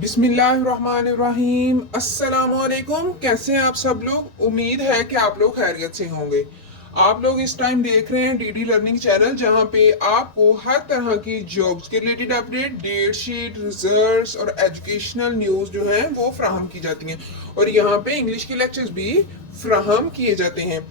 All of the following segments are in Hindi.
बिस्मिल्लाहिर्रहमानिर्रहीम। अस्सलामुअलैकुम। कैसे हैं आप सब लोग? उम्मीद है कि आप लोग खैरियत से होंगे। आप लोग इस टाइम देख रहे हैं डीडी लर्निंग चैनल, जहां पे आपको हर तरह की जॉब्स के related update, date sheet, results और एजुकेशनल न्यूज़ जो हैं वो फ्राहम की जाती हैं। और यहाँ पे इंग्लिश के लेक्चर्स भी फ्राहम किए जाते हैं।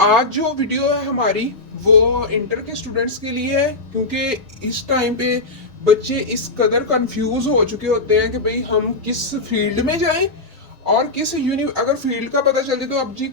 आज जो वीडियो है हमारी, वो इंटर के स्टूडेंट्स के लिए है, क्योंकि इस टाइम पे बच्चे इस कदर कंफ्यूज हो चुके होते हैं कि भाई हम किस फील्ड में जाएं और किस यूनि अगर फील्ड का पता चल जाए तो अब जी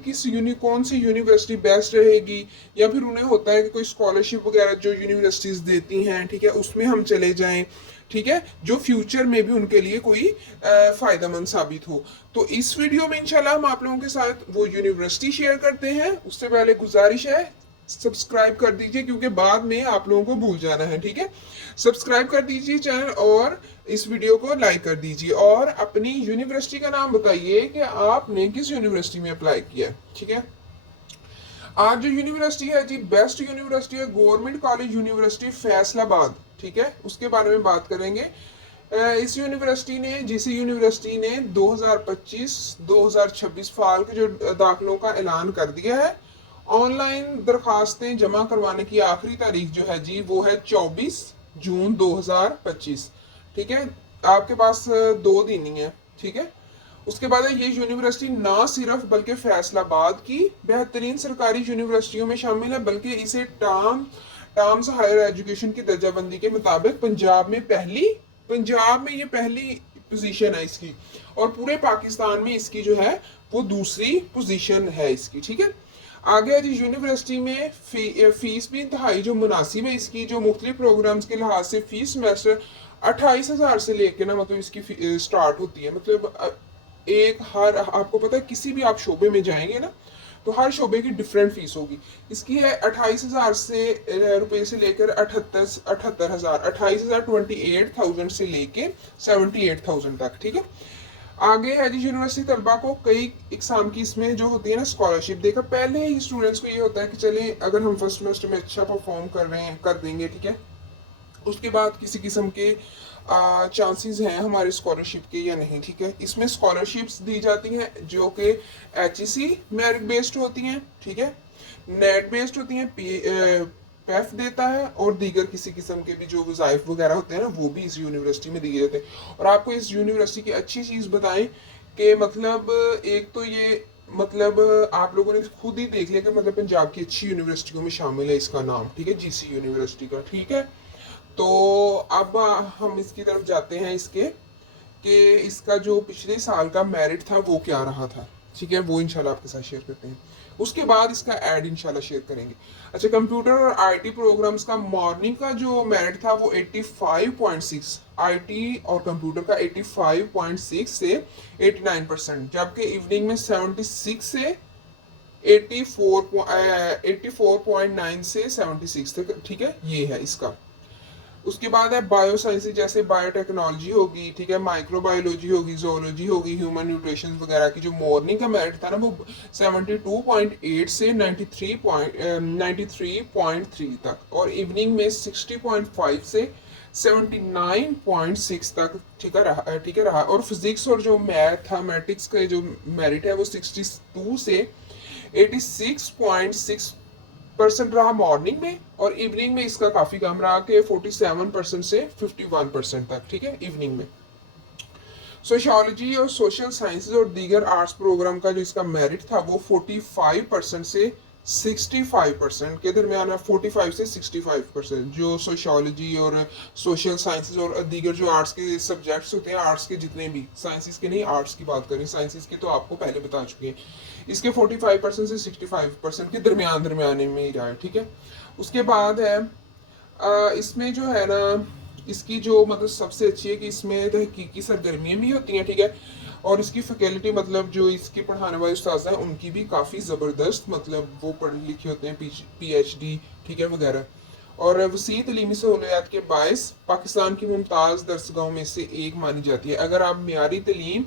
कौन सी यूनिवर्सिटी बेस्ट रहेगी, या फिर उन्हें होता है कि कोई स्कॉलरशिप वगैरह जो यूनिवर्सिटीज देती हैं, ठीक है, उसमें हम चले जाएं, ठीक है, जो फ्यूचर में भी उनके लिए कोई फायदेमंद साबित हो। तो इस वीडियो में इंशाल्लाह हम आप लोगों के साथ वो यूनिवर्सिटी शेयर करते हैं। उससे पहले गुजारिश है, सब्सक्राइब कर दीजिए, क्योंकि बाद में आप लोगों को भूल जाना है, ठीक है। सब्सक्राइब कर दीजिए चैनल और इस वीडियो को लाइक कर दीजिए, और अपनी यूनिवर्सिटी का नाम बताइए कि आपने किस यूनिवर्सिटी में अप्लाई किया है, ठीक है। आज जो यूनिवर्सिटी है जी, बेस्ट यूनिवर्सिटी है गवर्नमेंट कॉलेज यूनिवर्सिटी फैसलाबाद, ठीक है, उसके बारे में बात करेंगे। इस यूनिवर्सिटी ने जीसी यूनिवर्सिटी ने 2025-2026 फाल के जो दाखिलों का ऐलान कर दिया है। ऑनलाइन दरखास्तें जमा करवाने की आखिरी तारीख जो है जी, वो है 24 जून 2025, ठीक है। आपके पास 2 दिन ही है, ठीक है। उसके बाद है, ये यूनिवर्सिटी ना सिर्फ बल्कि फैसलाबाद की बेहतरीन सरकारी यूनिवर्सिटियों में शामिल है, बल्कि इसे टर्म्स हायर एजुकेशन की दर्जाबंदी के मुताबिक पंजाब में ये पहली पोजीशन है इसकी, और पूरे पाकिस्तान में इसकी जो है वो दूसरी पोजीशन है इसकी, ठीक है। आगे है जी, यूनिवर्सिटी में फीस भी इंतहाई जो मुनासिब है इसकी, जो मुख्तलिफ प्रोग्राम्स के लिहाज से फीस सेमेस्टर 28,000 से लेके ना, मतलब इसकी स्टार्ट होती है, मतलब एक हर आपको पता है किसी भी आप शोबे में जाएंगे ना, तो हर शोबे की डिफरेंट फीस होगी। इसकी है 28,000 से रुपए से लेकर 78,000, 28,000 28,000 से लेके 78,000 तक, ठीक है। आगे है जी, यूनिवर्सिटी तलबा को कई इकसाम की इसमें जो होती है ना स्कॉलरशिप देखा, पहले ही स्टूडेंट्स को ये होता है कि चले अगर हम फर्स्ट सेमेस्टर में अच्छा परफॉर्म कर रहे हैं, कर देंगे, ठीक है, उसके बाद किसी किस्म के चांसेस हैं हमारे स्कॉलरशिप के या नहीं, ठीक है। इसमें स्कॉलरशिप्स दी जाती हैं जो कि HEC मेरिट बेस्ड होती हैं, ठीक है, नेट बेस्ड होती हैं, पैफ देता है, और दीगर किसी किस्म के भी जो वज़ाइफ वगैरह होते हैं ना, वो भी इस यूनिवर्सिटी में दिए जाते हैं। और आपको इस यूनिवर्सिटी की अच्छी चीज़ बताएं कि मतलब एक तो ये, मतलब आप लोगों ने खुद ही देख लिया कि मतलब पंजाब की अच्छी यूनिवर्सिटियों में शामिल है इसका नाम, ठीक है, जीसी यूनिवर्सिटी का, ठीक है। तो अब हम इसकी तरफ जाते हैं इसके, कि इसका जो पिछले साल का मेरिट था वो क्या रहा था, ठीक है, वो इंशाल्लाह आपके साथ शेयर करते हैं। उसके बाद इसका ऐड इंशाल्लाह शेयर करेंगे। अच्छा, कंप्यूटर और आईटी प्रोग्राम्स का मॉर्निंग का जो मेरिट था वो 85.6, आईटी और कंप्यूटर का 85.6 से 89%, जबकि इवनिंग में 76 से 84.9 से 76 तक, ठीक है, ये है इसका। उसके बाद है बायो साइंसेज, जैसे बायोटेक्नोलॉजी होगी, ठीक है, माइक्रोबायोलॉजी होगी, जोलॉजी होगी, ह्यूमन न्यूट्रिशन वगैरह की जो मॉर्निंग का मेरिट था ना, वो 72.8 से 93.3 तक, और इवनिंग में 60.5 से 79.6 तक, ठीक है रहा, ठीक है रहा। और फिजिक्स और जो मैथमेटिक्स का जो मेरिट है वो 62 से 86.6% रहा मॉर्निंग में, और इवनिंग में इसका काफी कम रहा कि 47% से 51% तक, ठीक है, इवनिंग में। सोशियोलॉजी और सोशल साइंसेज और दीगर आर्ट्स प्रोग्राम का जो इसका मेरिट था वो 45% से 65% के दरमियान है, 45 से 65%, जो सोशियोलॉजी और सोशल साइंसेज और दीगर जो आर्ट्स के सब्जेक्ट्स होते हैं, आर्ट्स के जितने भी, साइंसेज के नहीं, आर्ट्स की बात करें, साइंसेज के तो आपको पहले बता चुके हैं, इसके 45% से 65% के दरमियान दरमियाने में ही रहा है, ठीक है। उसके बाद है इसमें जो है ना, इसकी जो मतलब सबसे अच्छी है कि इसमें तहकीकी सरगर्मियाँ भी होती हैं, ठीक है, और इसकी फैकल्टी, मतलब जो इसकी पढ़ाने वाले उस्ताद हैं उनकी भी काफ़ी ज़बरदस्त, मतलब वो पढ़े लिखे होते हैं, PhD, ठीक है, वगैरह। और वसी तलीमी सहूलियात के बायस पाकिस्तान की मुमताज़ दरसगाहों में से एक मानी जाती है। अगर आप मियारी तलीम,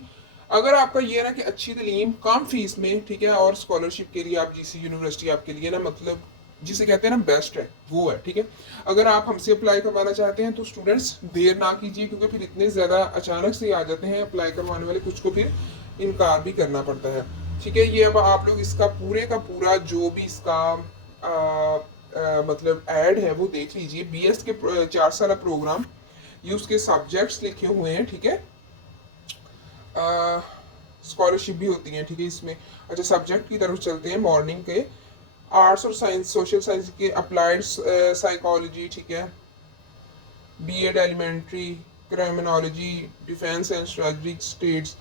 अगर आपका ये ना कि अच्छी तलीम कम फीस में, ठीक है, और स्कॉलरशिप के लिए आप जीसी यूनिवर्सिटी आपके लिए ना, मतलब जिसे कहते हैं ना बेस्ट है, वो है। ठीक है, अगर आप हमसे अप्लाई करवाना चाहते हैं तो स्टूडेंट्स देर ना कीजिए, क्योंकि फिर इतने ज़्यादा अचानक से आ जाते हैं अप्लाई करवाने वाले, कुछ को फिर इनकार भी करना पड़ता है। ठीक है, ये अब आप लोग इसका पूरे का पूरा जो भी इसका मतलब ऐड है वो देख लीजिए। बीएस के 4 साल प्रोग्राम, ये उसके सब्जेक्ट्स लिखे हुए हैं। ठीक है, स्कॉलरशिप भी होती है। ठीक है इसमें। अच्छा, सब्जेक्ट की तरफ चलते हैं। मॉर्निंग के आर्ट्स और साइंस, सोशल साइंस के अप्लाइड साइकोलॉजी, ठीक है, BEd elementary, criminology, defence and strategic states,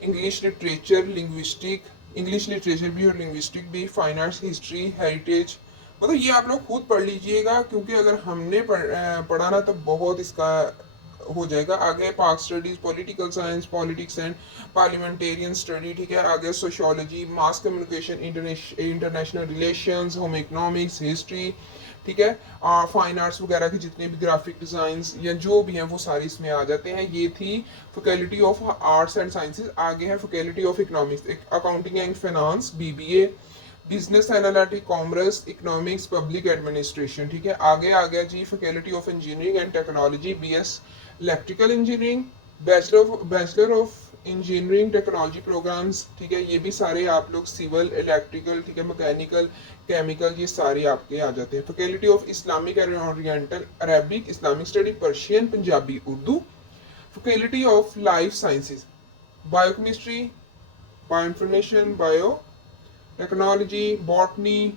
English literature, linguistic, English literature भी और लिंग्विस्टिक भी, फाइन आर्ट्स, हिस्ट्री, हेरिटेज। मतलब ये आप लोग खुद पढ़ लीजिएगा, क्योंकि अगर हमने पढ़ा ना तो बहुत इसका हो जाएगा। आगे पाक studies, political science, politics and parliamentarian study. ठीक है, आगे sociology, mass communication, international relations, home economics, history. ठीक है, फाइन आर्ट्स वगैरह के जितने भी ग्राफिक डिज़ाइंस या जो भी हैं वो सारे इसमें आ जाते हैं। ये थी faculty of arts and sciences. आगे है faculty of economics, accounting and finance, BBA, business analytic, commerce, economics, public administration. ठीक है, आगे आ गया जी faculty of engineering and technology, BS electrical engineering, bachelor of engineering technology programs. ठीक है, ये भी सारे आप लोग सिविल, इलेक्ट्रिकल, ठीक है, मैकेनिकल, केमिकल, ये सारे आपके आ जाते हैं। Faculty of Islamic and oriental, Arabic, Islamic study, Persian, Punjabi, Urdu. Faculty of life sciences, biochemistry, bioinformation, biotechnology, botany,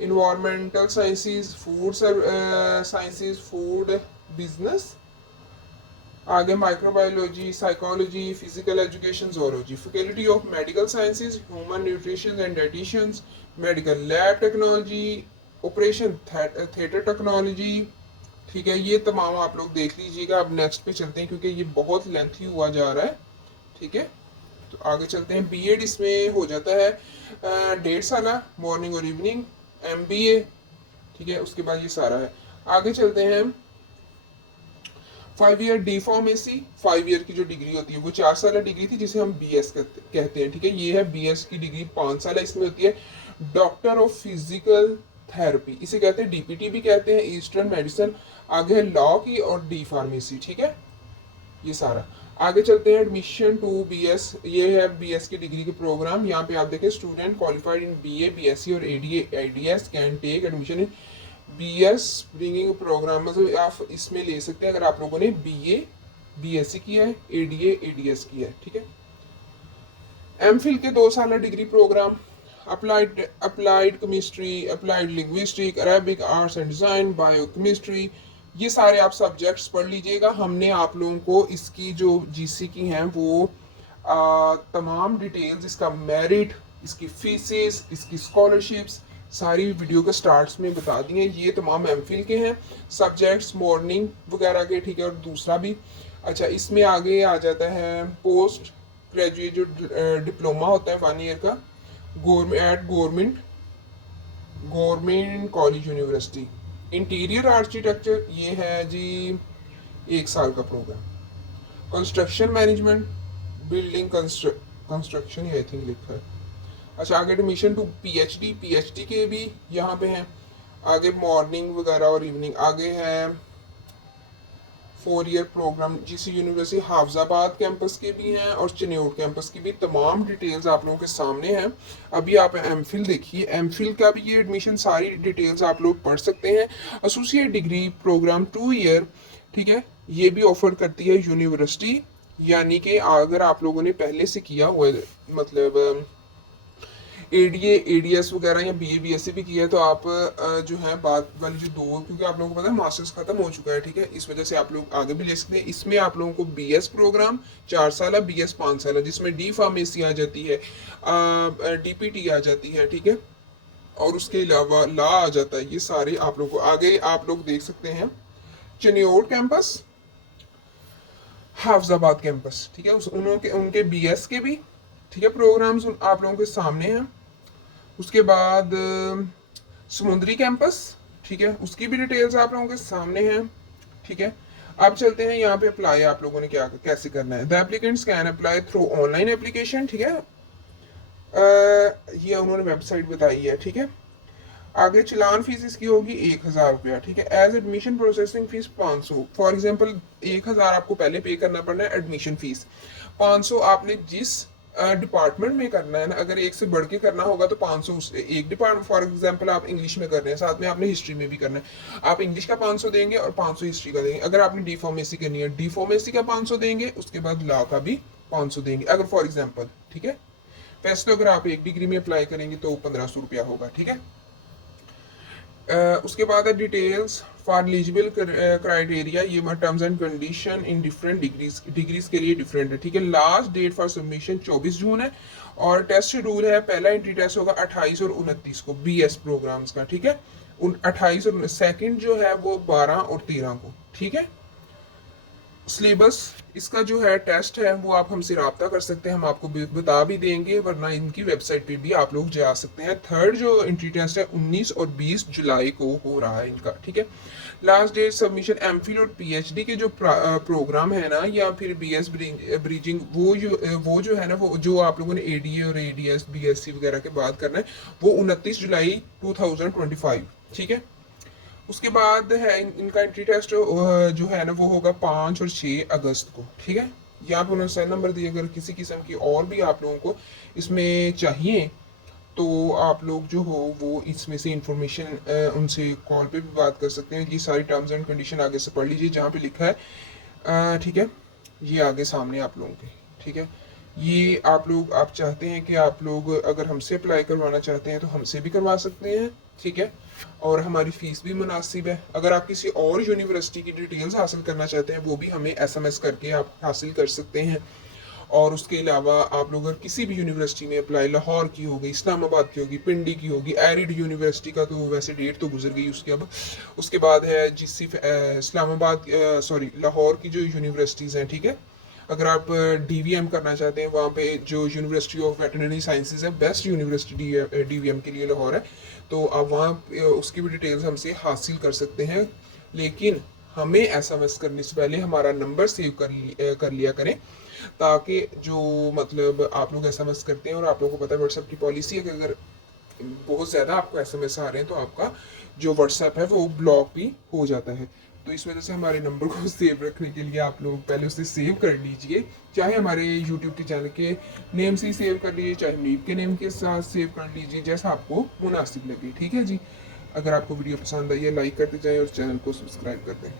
environmental sciences, food sciences, food business. आगे microbiology, psychology, physical education, zoology. Faculty of medical sciences, human nutrition and dieticians, medical lab technology, operation theatre technology. ठीक है, ये तमाम आप लोग देख लीजिएगा। अब नेक्स्ट पे चलते हैं, क्योंकि ये बहुत लेंथी हुआ जा रहा है। ठीक है, तो आगे चलते हैं। बीएड इसमें हो जाता है 1.5 साल, मॉर्निंग और इवनिंग। एमबीए, ठीक है, उसके बाद ये सारा है। आगे चलते हैं। 5 ईयर डी फार्मेसी, 5 ईयर की जो डिग्री होती है वो 4 साल डिग्री थी, जिसे हम बीएस कहते हैं। ठीक है, ये है बीएस की डिग्री 5 साल है। इसमें होती है डॉक्टर ऑफ फिजिकल थेरेपी, इसे कहते हैं डीपीटी भी कहते हैं, ईस्टर्न मेडिसिन। आगे है लॉ की और डी फार्मेसी। ठीक है, ये सारा। आगे चलते हैं एडमिशन टू बीएस, ये है बीएस की डिग्री के प्रोग्राम। यहाँ पे आप देखें, student qualified in BA, BSc और ADS can take admission in BS bridging program. मतलब आप इसमें ले सकते हैं अगर आप लोगों ने बीए, बीएससी किया है, एडीए, एडीएस किया है। ठीक है, एमफिल के 2 साल degree program, applied chemistry, applied linguistic, Arabic, arts and design, biochemistry. ये सारे आप सब्जेक्ट्स पढ़ लीजिएगा। हमने आप लोगों को इसकी जो जीसी की हैं वो तमाम डिटेल्स, इसका मेरिट, इसकी फीसेस, इसकी स्कॉलरशिप्स सारी वीडियो के स्टार्ट्स में बता दी हैं। ये तमाम एमफिल के हैं सब्जेक्ट्स, मॉर्निंग वगैरह के। ठीक है, और दूसरा भी। अच्छा, इसमें आगे आ जाता है पोस्ट ग्रेजुएट जो डिप्लोमा होता है 1 ईयर का, government college university. Interior architecture, ये है जी 1 साल का program. Construction management, building construction, I think लिखा है। अच्छा, आगे एडमिशन टू पीएचडी, पीएचडी के भी यहाँ पे हैं। आगे मॉर्निंग वगैरह और इवनिंग। आगे है 4 year program, GC university Hafizabad campus के भी हैं और चिन्योट कैंपस की भी। तमाम डिटेल्स आप लोगों के सामने हैं। अभी आप एमफिल देखिए, एमफिल का भी ये एडमिशन सारी डिटेल्स आप लोग पढ़ सकते हैं। एसोसिएट डिग्री प्रोग्राम 2 ईयर, ठीक है, ये भी ऑफर करती है यूनिवर्सिटी। यानी कि अगर आप लोगों ने पहले से किया हुआ है, मतलब एडीए, एडीएस वगैरह या बीए, बीएससी भी किया है, तो आप जो है बाद वाली जो 2, क्योंकि आप लोगों को पता है मास्टर्स खत्म हो चुका है। ठीक है, इस वजह से आप लोग आगे भी ले सकते हैं। इसमें आप लोगों को बीएस प्रोग्राम 4 साल है, बीएस 5 साल है, जिसमें डी फार्मेसी आ जाती है, डीपीटी आ जाती है। ठीक है, और उसके अलावा ला आ जाता है। ये सारे आप लोग को आगे आप लोग देख सकते हैं। चिन्योट कैंपस, हाफजाबाद कैंपस, ठीक है, उनके बीएस के भी, ठीक है, प्रोग्राम्स आप लोगों के सामने हैं। उसके बाद समुद्री कैंपस, ठीक है, उसकी भी डिटेल्स आप लोगों के सामने हैं। ठीक है, अब चलते हैं यहाँ पे अप्लाई आप लोगों ने क्या कैसे करना है। The applicants can apply through online application. ठीक है, ये उन्होंने वेबसाइट बताई है। ठीक है, आगे चलान फीस इसकी होगी 1,000 रुपया, ठीक है। As admission processing fees 500, for example 1,000 आपको पहले पे करना पड़ना है एडमिशन फीस, 500 आपने जिस डिपार्टमेंट में करना है ना, अगर एक से बढ़ के करना होगा तो 500 उस एक डिपार्टमेंट, फॉर एग्जांपल आप इंग्लिश में कर रहे हैं, साथ में आपने हिस्ट्री में भी करना है, आप इंग्लिश का 500 देंगे और 500 हिस्ट्री का देंगे। अगर आपने डी फार्मेसी करनी है, डी फार्मेसी का 500 देंगे, उसके बाद लॉ का भी 500 देंगे, अगर फॉर एग्जाम्पल, ठीक है। वैसे तो अगर आप एक डिग्री में अप्लाई करेंगे तो 1,500 रुपया होगा, ठीक है। उसके बाद है डिटेल्स फॉर एलिजिबल क्राइटेरिया, ये terms and condition in different degrees के लिए डिफरेंट है, ठीक है। लास्ट डेट फॉर सबमिशन 24 जून है और टेस्ट शेड्यूल है, पहला एंट्री टेस्ट होगा 28 और 29 को BS प्रोग्राम्स का, ठीक है। 28 और सेकंड जो है वो 12 और 13 को, ठीक है। सिलेबस इसका जो है टेस्ट है वो आप हमसे रब्ता कर सकते हैं, हम आपको बता भी देंगे, वरना इनकी वेबसाइट पे भी आप लोग जा सकते हैं। थर्ड जो एंट्री टेस्ट है 19 और 20 जुलाई को हो रहा है इनका, ठीक है। लास्ट डेट सबमिशन एमफिल और PhD के जो प्रोग्राम है ना, या फिर BS ब्रिजिंग, वो जो है ना, वो जो आप लोगों ने ADA और ADS BSc वगैरह के बाद करना है, वो 29 जुलाई 2025, ठीक है। उसके बाद है इनका एंट्री टेस्ट जो है ना वो होगा 5 और 6 अगस्त को, ठीक है। यहाँ पे उन्होंने सेल नंबर दिए, अगर किसी किस्म की और भी आप लोगों को इसमें चाहिए तो आप लोग जो हो वो इसमें से इंफॉर्मेशन उनसे कॉल पे भी बात कर सकते हैं। ये सारी टर्म्स एंड कंडीशन आगे से पढ़ लीजिए जहाँ पे लिखा है, ठीक है। ये आगे सामने आप लोगों के, ठीक है। ये आप चाहते हैं कि आप लोग अगर हमसे अप्लाई करवाना चाहते हैं तो हमसे भी करवा सकते हैं, ठीक है। और हमारी फीस भी मुनासिब है। अगर आप किसी और यूनिवर्सिटी की डिटेल्स हासिल करना चाहते हैं वो भी हमें SMS करके आप हासिल कर सकते हैं। और उसके अलावा आप लोग अगर किसी भी यूनिवर्सिटी में अप्लाई, लाहौर की होगी, इस्लामाबाद की होगी, पिंडी की होगी, एरिड यूनिवर्सिटी का तो वैसे डेट तो गुजर गई उसके, अब उसके बाद है जिस इस्लामाबाद सॉरी लाहौर की जो यूनिवर्सिटीज़ हैं, ठीक है। अगर आप DVM करना चाहते हैं, वहाँ पे जो यूनिवर्सिटी ऑफ वेटरनरी साइंसेज है, बेस्ट यूनिवर्सिटी DVM के लिए लाहौर है, तो आप वहाँ उसकी भी डिटेल्स हमसे हासिल कर सकते हैं। लेकिन हमें SMS करने से पहले हमारा नंबर सेव कर लिया करें, ताकि जो मतलब आप लोग SMS करते हैं और आप लोगों को पता है व्हाट्सएप की पॉलिसी है कि अगर बहुत ज़्यादा आपको SMS आ रहे हैं तो आपका जो व्हाट्सएप है वो ब्लॉक भी हो जाता है। तो इस वजह से हमारे नंबर को सेव रखने के लिए आप लोग पहले उसे सेव कर लीजिए, चाहे हमारे यूट्यूब के चैनल के नेम से ही सेव कर लीजिए, चाहे नीट के नेम के साथ सेव कर लीजिए, जैसा आपको मुनासिब लगे, ठीक है जी। अगर आपको वीडियो पसंद आई है लाइक करते जाएं और चैनल को सब्सक्राइब कर दें।